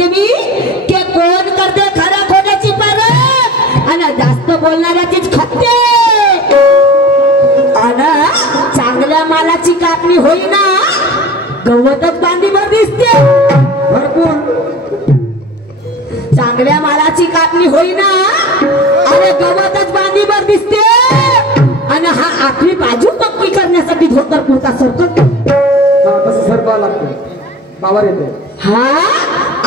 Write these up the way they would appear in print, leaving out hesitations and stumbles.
म्हणते मी की कोण करते खरा खोट्याची परख आणि जास्त बोलणाऱ्याचीच खपते आणि चांगल्या मालाची कापणी होईना गवतच बांधीभर दिसते भरपूर चांगल्या मालाची कापणी होईना अरे गवतच बांधीभर दिसते आणि हा आपली बाजू पक्की करण्यासाठी धोतर कुर्ता सरकतो कसं सरकावं लागतं बावर येते हा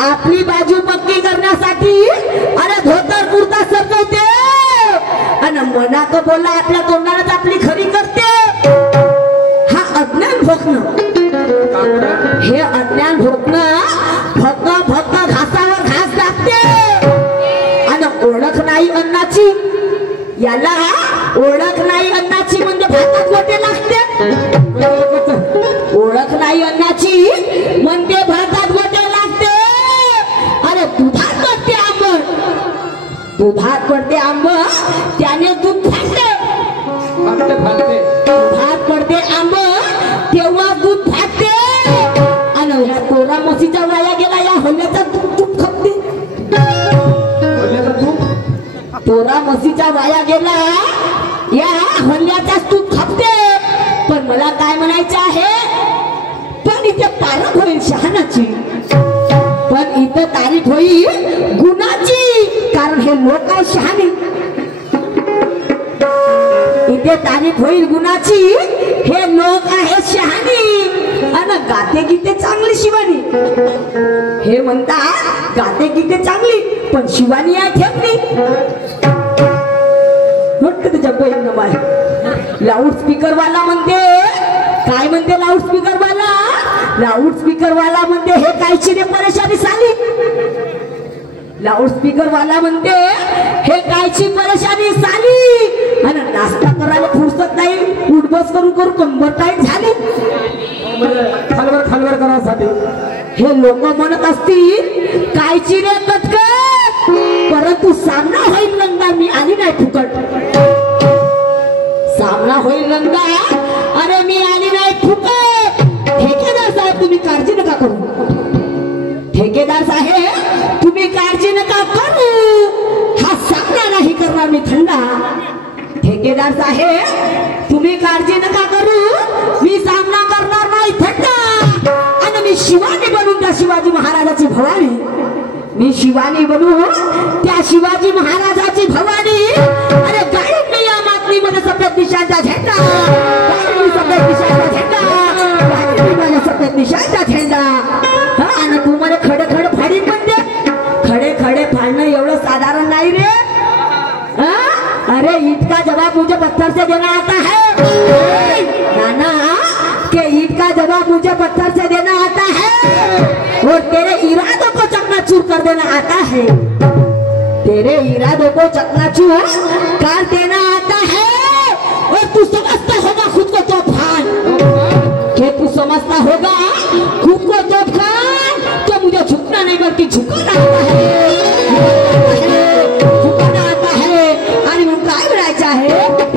आपली बाजू पक्की करण्यासाठी अरे धोतर कुर्ता सरकवते आणि मनाक बोलला आपल्या तोंडालाच आपली खरी करते हा अज्ञान भोगणं हे अज्ञान भोगणं फक्त फक्त घासावर घास लागते आणि ओळख नाही अन्नाची याला ओळख नाही अन्नाची म्हणजे भातात गोटे लागते ओळख नाही अन्नाची म्हणजे भातात गोटे लागते अरे दुधात पडते आंब दुधात पडते आंब त्याने दूध फाटते दुधात पडते आंब तेव्हा दूध फाटते आणि ह्या कोरा म्हशीच्या वाया गेला या हल्ल्याचा दूध खपते कोरा म्हशीच्या वाया गेला या हल्ल्याचा दूध खपते पण मला काय म्हणायचं आहे पण इथे तारीफ होईल शहाणाची पण इथं तारीफ होईल गुणाची कारण हे लोक आहे शहाणे इथे तारीफ होईल गुणाची हे लोक आहे शहाणी आणि गाते गीते चांगली शिवानी हे म्हणतात गाते गीते चांगली पण शिवानी आहे ठेपली तुझ्या बहीण बाय लाऊड स्पीकर वाला म्हणते काय म्हणते लाऊड स्पीकर वाला लाऊड स्पीकर वाला म्हणते हे कायची रे परेशानी साली लाऊड स्पीकर वाला म्हणते हे कायची परेशानी साली आणि नाश्ता करायला फुरसत नाही उठबस करू करू कंबर टाईट झाली खालवर खालवर करासाठी हे लोक म्हणत असतील कायची रे कटकट परंतु सामना होईल नंदा मी आली नाही फुकट सामना होईल नंदा अरे मी आली नाही फुकट ठेकेदार साहेब तुम्ही काळजी नका करू ठेकेदार साहेब तुम्ही काळजी नका करू हा सामना नाही करणार मी थंडा ठेकेदार साहेब तुम्ही काळजी नका करू मी सामना करणार नाही थंडा आणि मी शिवानी बनून त्या शिवाजी महाराजाची भवानी मी शिवानी बनून त्या शिवाजी महाराजाची भवानी अरे गाडीत मी या मातमीमध्ये सफेद निशांचा झेंडा सफेद निशांचा झेंडा सफेद निशांचा झेंडा हा आणि तू मला खडे खडे फाडी म्हणते खडे खडे फाडणं एवढं साधारण नाही रे अरे ईट का जवाब मुझे पत्थर से देना आता है नाना के ईट का जवाब मुझे पत्थर से देना आता है और तेरे इरादों को चकनाचूर कर देना आता है तेरे इरादों को चकनाचूर कर देना आता है और तू समझता होगा खुद को तूफान कि तू समझता होगा खुद को तूफान तो मुझे झुकना नहीं बल्कि झुकाना आता है झुकाना आता है आणि मग काय करायचं आहे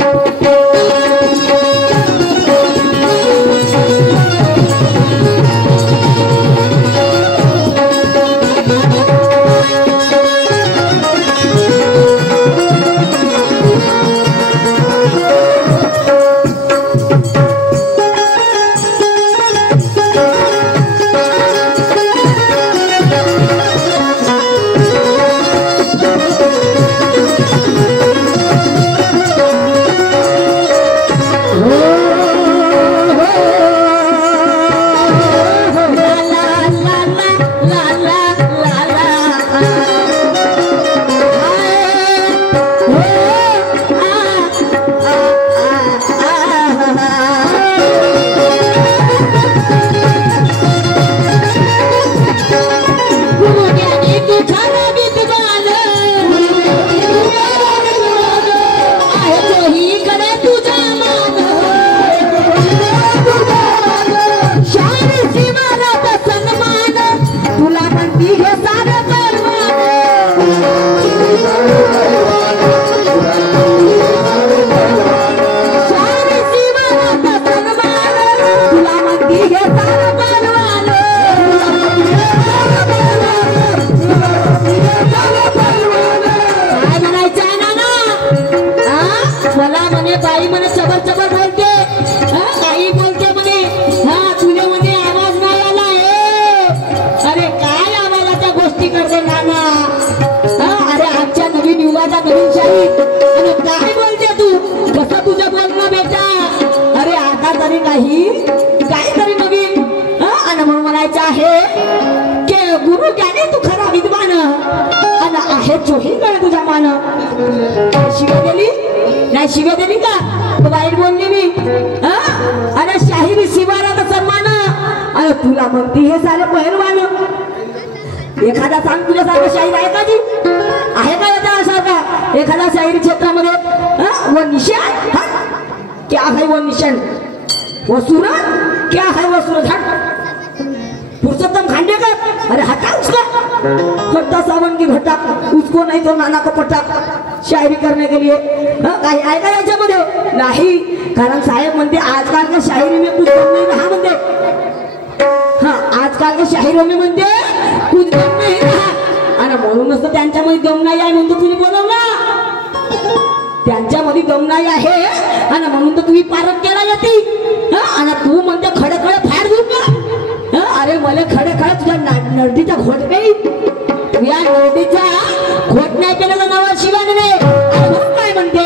माझा नवीन शाही आणि काय बोलते तू कसं तुझं बोलणं बेटा अरे आता तरी काहीतरी नवीन आणि म्हणून म्हणायचं आहे की गुरु ज्ञानी तू खरा विद्वान आणि आहे चोहीकडे तुझ्या मान शिव्या दिली नाही शिव्या दिली का तू वाईट बोलली मी अरे शाहीर शिवाराचा सन्मान अरे तुला म्हणती हे सारे पहिलवान एखादा सांग तुझ्यासारखं शाहीर आहे का जी आहे का याचा सारखा एखादा शाहिरी क्षेत्रामध्ये वो निशान क्या है वो निशान वो सूरज क्या है वो सूरज पुरुषोत्तम खांडेकर अरे हटा उसका घट्टा सावन की घटा उसको नहीं तो नाना को पट्टा शायरी करने के लिए काही आहे का याच्यामध्ये नाही कारण साहेब म्हणते आजकाल के शायरी में कुछ कम नहीं रहा म्हणते आजकाल के शायरों में म्हणते कुछ कम नहीं रहा आणि म्हणूनच तर त्यांच्यामध्ये दम नाही आहे म्हणतो तुम्ही बोलवला त्यांच्यामध्ये दम नाही आहे आणि म्हणून तर तुम्ही पारख केला जाते आणि तू म्हणते खडे फाड देऊ का अरे मला खडे तुझ्या नरडीचा घोट नाही तुझ्या नरडीचा घोट नाही केला तर नावा शिवाने नाही काय म्हणते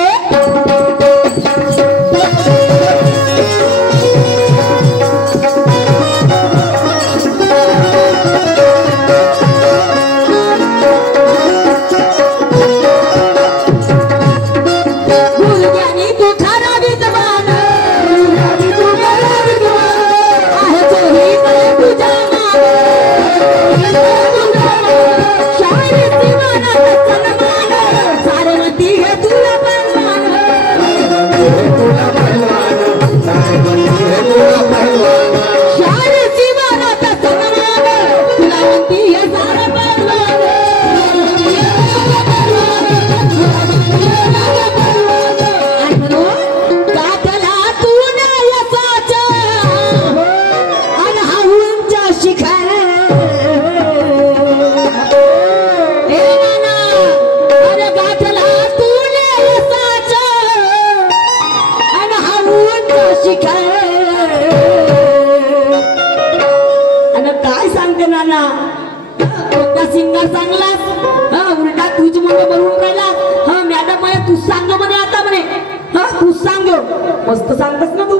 मस्त सांगतस ना तू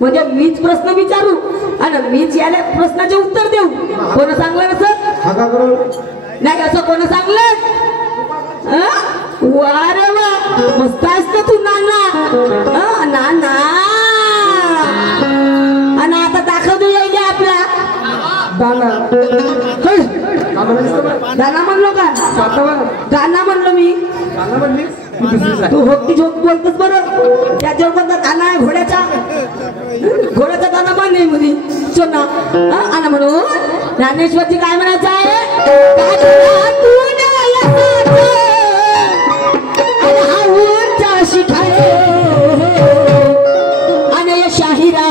म्हणजे मीच प्रश्न विचारू आणि मीच याला प्रश्नाचे उत्तर देऊ कोण सांगलं असं नाही असं कोण सांगलं वा रे वा मस्त आहेस ना तू नाना नाना आणि आता दाखवतो येईल आपला दाना दाना म्हणलो का गाना म्हणलो मी तू होती झोप बोलतोस बरं त्याच्यावर कोणता दाना आहे घोड्याचा दाना पण नाही मुली सोना आणि म्हणून ज्ञानेश्वरची काय म्हणायचं आहे आणि या शाहिरा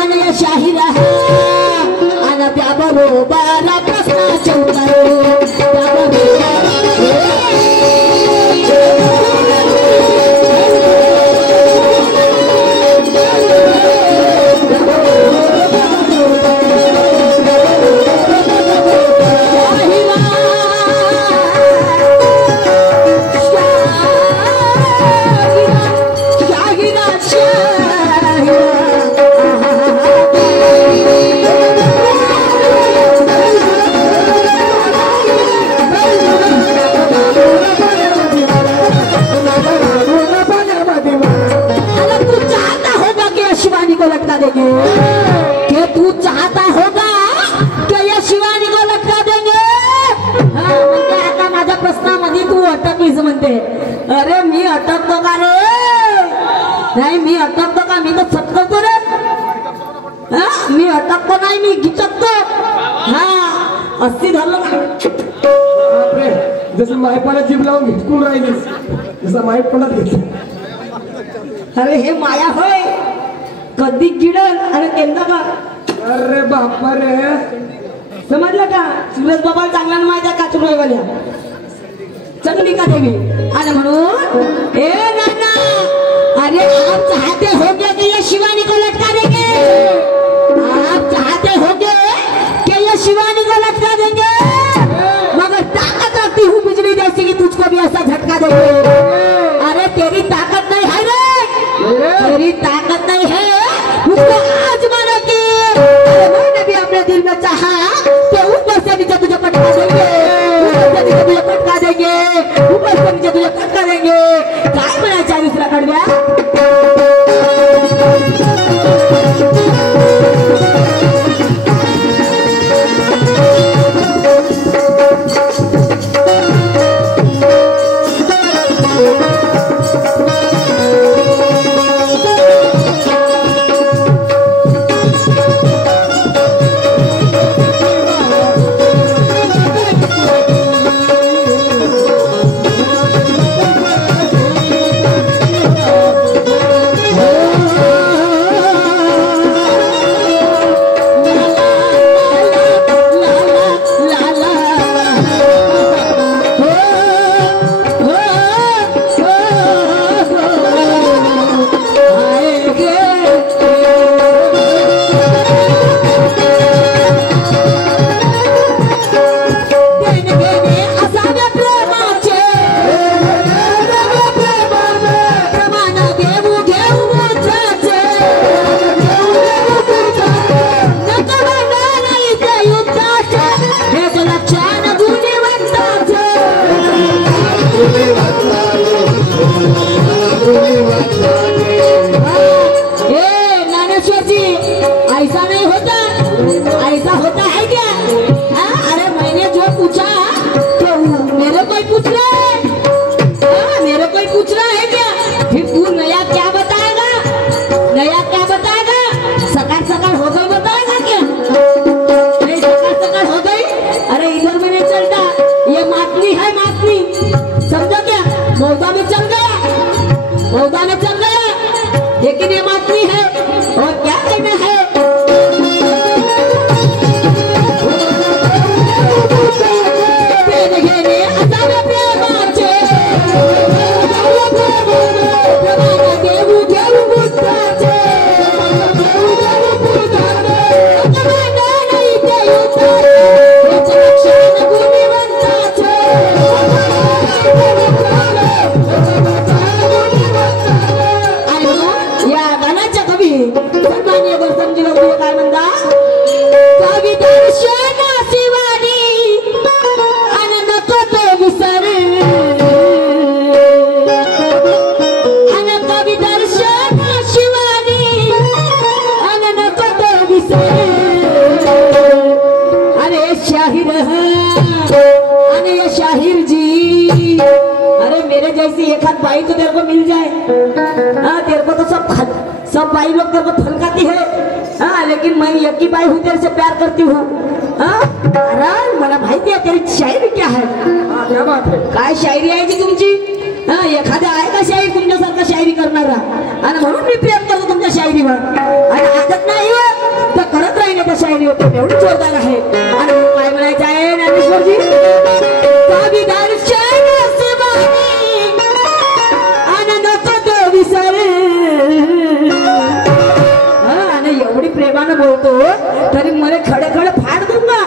आणि या शाहिरा आणि त्याबरोबर प्रश्नाचे अरे मी अटकतो का रे नाही मी अटकतो का मी तर छटकतो रे मी अटकतो नाही मी गिचकतो अस्थि धरलं का जसं मायपाला जीभ लावून हिचकून राहिलीस जसं मायपणात घेतलं अरे हे माया होय कधी गिडल अरे केंदा का अरे बापा रे समजलं का सुरेश बाबा चांगला माहिती आहे काचुरवाल्या चंद्रिका देवी आणि म्हणून ए नाना अरे आप चाहते होगे कि ये शिवानी को लटका देंगे आप चाहते होगे कि ये शिवानी को लटका देंगे मगर ताकत रखती हूँ बिजली जैसी कि मौदा में चल गया, मौदा में चल गया, लेकिन ये आदमी है और क्या कहना है। भाई तो तेरे को मिल जाए, हाँ तेरे को तो सब भाई लोग तेरे को फलकाती है, हाँ लेकिन मैं एक ही भाई हूँ, तेरे से प्यार करती हूँ। हाँ अरे मला माहिती आहे तेरी शायरी क्या है। क्या बात है, काय शायरी आहे जी तुमची। हाँ एखादा आहे का शायरी तुमच्यासारखा शायरी करणारा, आणि म्हणून मी प्रेम करतो तुमच्या शायरीवर। आणि आदत नाही हो तर करत राहील त्या शायरीवर, एवढी जोरदार आहे। आणि काय म्हणायचं आहे ज्ञानेश्वरजी, कविदार शायरी एवढी प्रेमानं बोलतो तरी मला खडे खडे फाड दूंगा।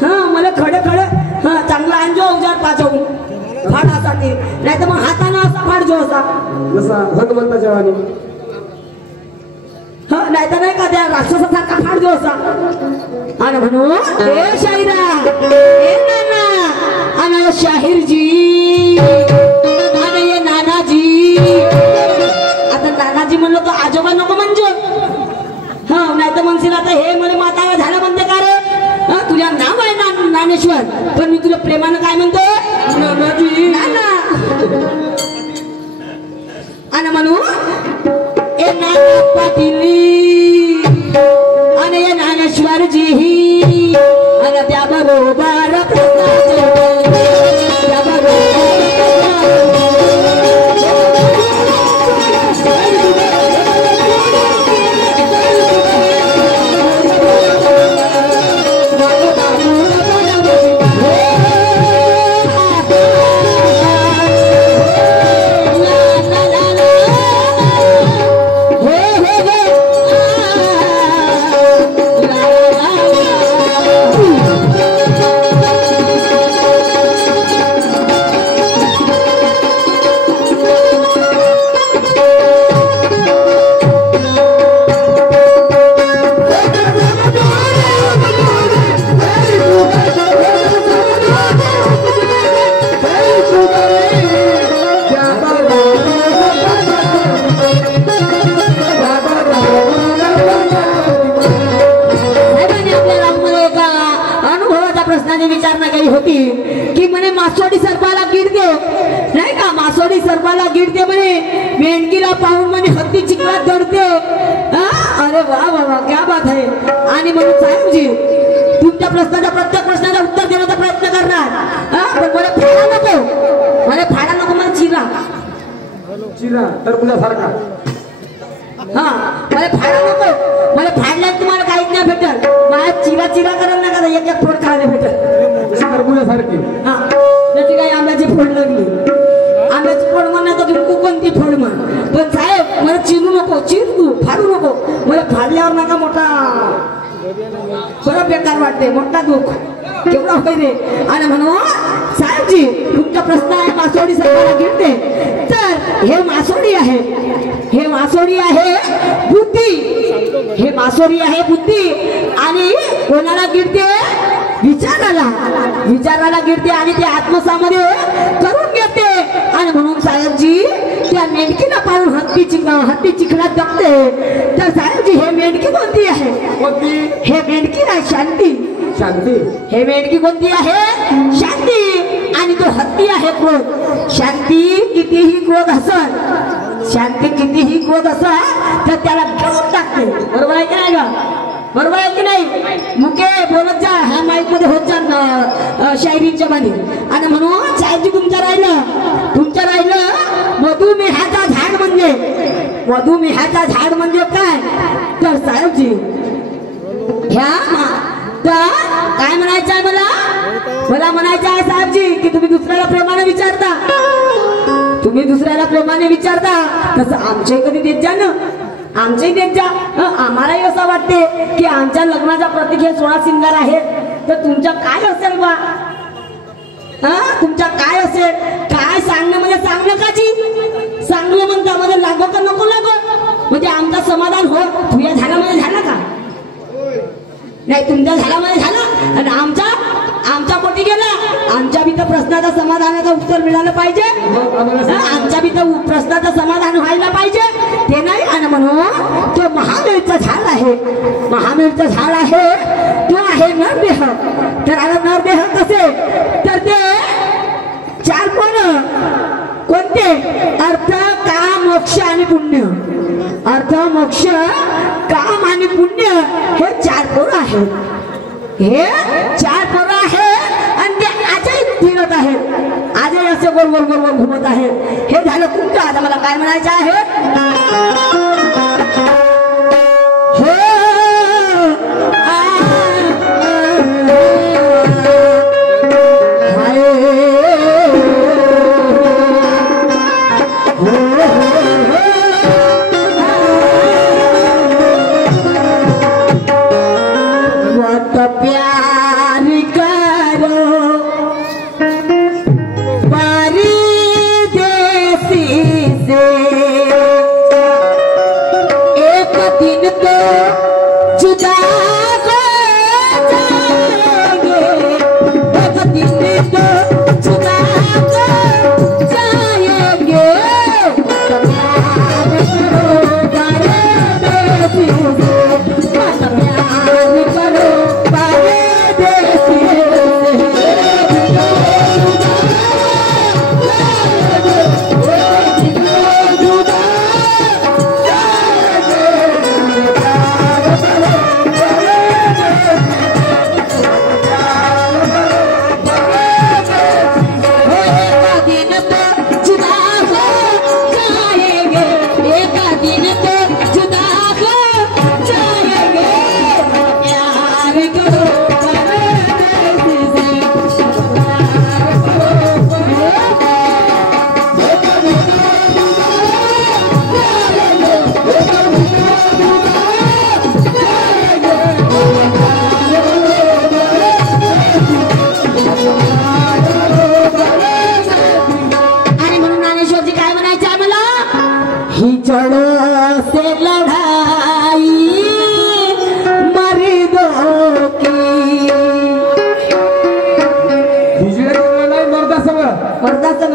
हाँ मला खडे खडे हाँ चांगला अंजो औजार पाचवून फाडासाठी, नाही तर मग हाताने असा फाड जो असा जसा हनुमंता जवानी, हा नाही तर नाही का त्या राक्षसासारखा फाड जो असा। आणि म्हणून ए शाहिरा ए नाना आणि शाहीरजी आणि ये नानाजी, आता नानाजी म्हणलं तर आजोबा नको म्हणजे, हा नाही तर म्हणशील आता हे मला म्हातारा झालं म्हणते का रे। हा तुझ्या नाव आहे ज्ञानेश्वर, पण मी तुला प्रेमानं काय म्हणतो नानाजी नाना। आणि म्हणू ए नाना पाटील आणि ये ज्ञानेश्वरजी आणि त्या बरोबर विचारणा केली होती की म्हणे मासोडी सर्पाला गिरते नाही का, मासोडी सर्पाला गिरते म्हणे, मेंढकीला पाहून म्हणे हत्ती चिखलात धरते। अरे वा वा वा क्या बात आहे। आणि म्हणून साहेबजी तुमच्या प्रश्नाच्या प्रत्येक प्रश्नाला उत्तर देण्याचा प्रयत्न करणार, पण मला फाडा नको, मला फाडा नको, मला चिरा चिरा टरबुजासारखा। हा मला फाडा नको, मला फाडल्यात तुम्हाला काहीच नाही भेटल, मला चिरा चिरा करायला नका, एक एक फोड खायला भेटल टरबुजासारखी। हा त्याची काही आंब्याची फोड लागली, आंब्याची फोड म्हणा तर कोणती फोड म्हण, पण साहेब मला चिरू नको, चिर तू फाडू नको, मला फाडल्यावर नका मोठा बरं बेकार वाटते, मोठा दुःख केवढा होय रे। आणि म्हणून साहेबजी तुमचा प्रश्न आहे मासोडी सर्पाला गिरते, तर हे मासोडी आहे, हे मासोडी आहे बुद्धी, हे मासोडी आहे बुद्धी, आणि कोणाला गिरते विचाराला, विचाराला गिरते आणि ते आत्मसामध्ये करून घेते। आणि म्हणून साहेबजी त्या मेंढकीला पाहून हत्ती चिखलात जगते, तर साहेबजी हे मेंढकी कोणती आहे, कोणती, हे मेंढकी आहे शांती, शांती, हे मेंढकी कोणती आहे शांती, आणि तो हत्ती आहे क्रोध। शांती कितीही क्रोध असत, शांती कितीही क्रोध असत तर त्याला घेऊन टाकते, बरोबर आहे की नाही का, बरोबर आहे की नाही। मुके बोलत जा, ह्या माईक मध्ये होत जा शायरीच्या मध्ये। आणि म्हणून साहेबजी तुमचं राहिलं मधुमेहाचा झाड म्हणजे काय तर साहेबजी ह्या तर काय म्हणायचं आहे मला म्हणायचं आहे साहेबजी की तुम्ही दुसऱ्याला प्रेमाने विचारता तसं आमचे कधी देत जा ना आमचेही देत जा आम्हालाही असं वाटते की आमच्या लग्नाचा प्रतीक हे 16 सिंगार आहेत तर तुमच्या काय असेल बा तुमच्या काय असेल काय सांगणं म्हणजे सांगणं काची सांगलं म्हणता मध्ये लागो का नको लागो म्हणजे आमचं समाधान हो तुझ्या झाल्यामध्ये झालं का नाही तुमच्या झाल्यामध्ये झालं आणि आमच्या पोटी गेला आमच्या भीतर प्रश्नाचं समाधानाचं उत्तर मिळालं पाहिजे आमच्या भीतर प्रश्नाचं समाधान व्हायला पाहिजे ते नाही आणि म्हणून तो महावीरचं झाड आहे तो आहे नरदेह तर आता नरदेह कसे तर ते 4 कोण कोणते अर्थ काम मोक्ष आणि पुण्य अर्थ मोक्ष काम आणि पुण्य हे 4 पोरं आहेत हे 4 पोरं आहेत आणि ते आजही फिरत आहेत आजही असे गोल गोल गोल गोल घुमत आहेत हे झालं तुमचं आता मला काय म्हणायचं आहे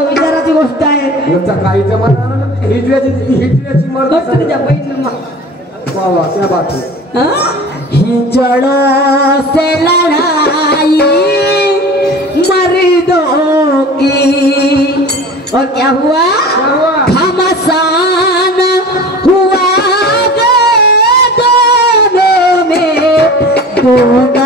विचाराची गोष्ट आहे ही जड़ से लड़ाई मर्दों की और क्या हुआ घमासान हुआ दोनों में दोनों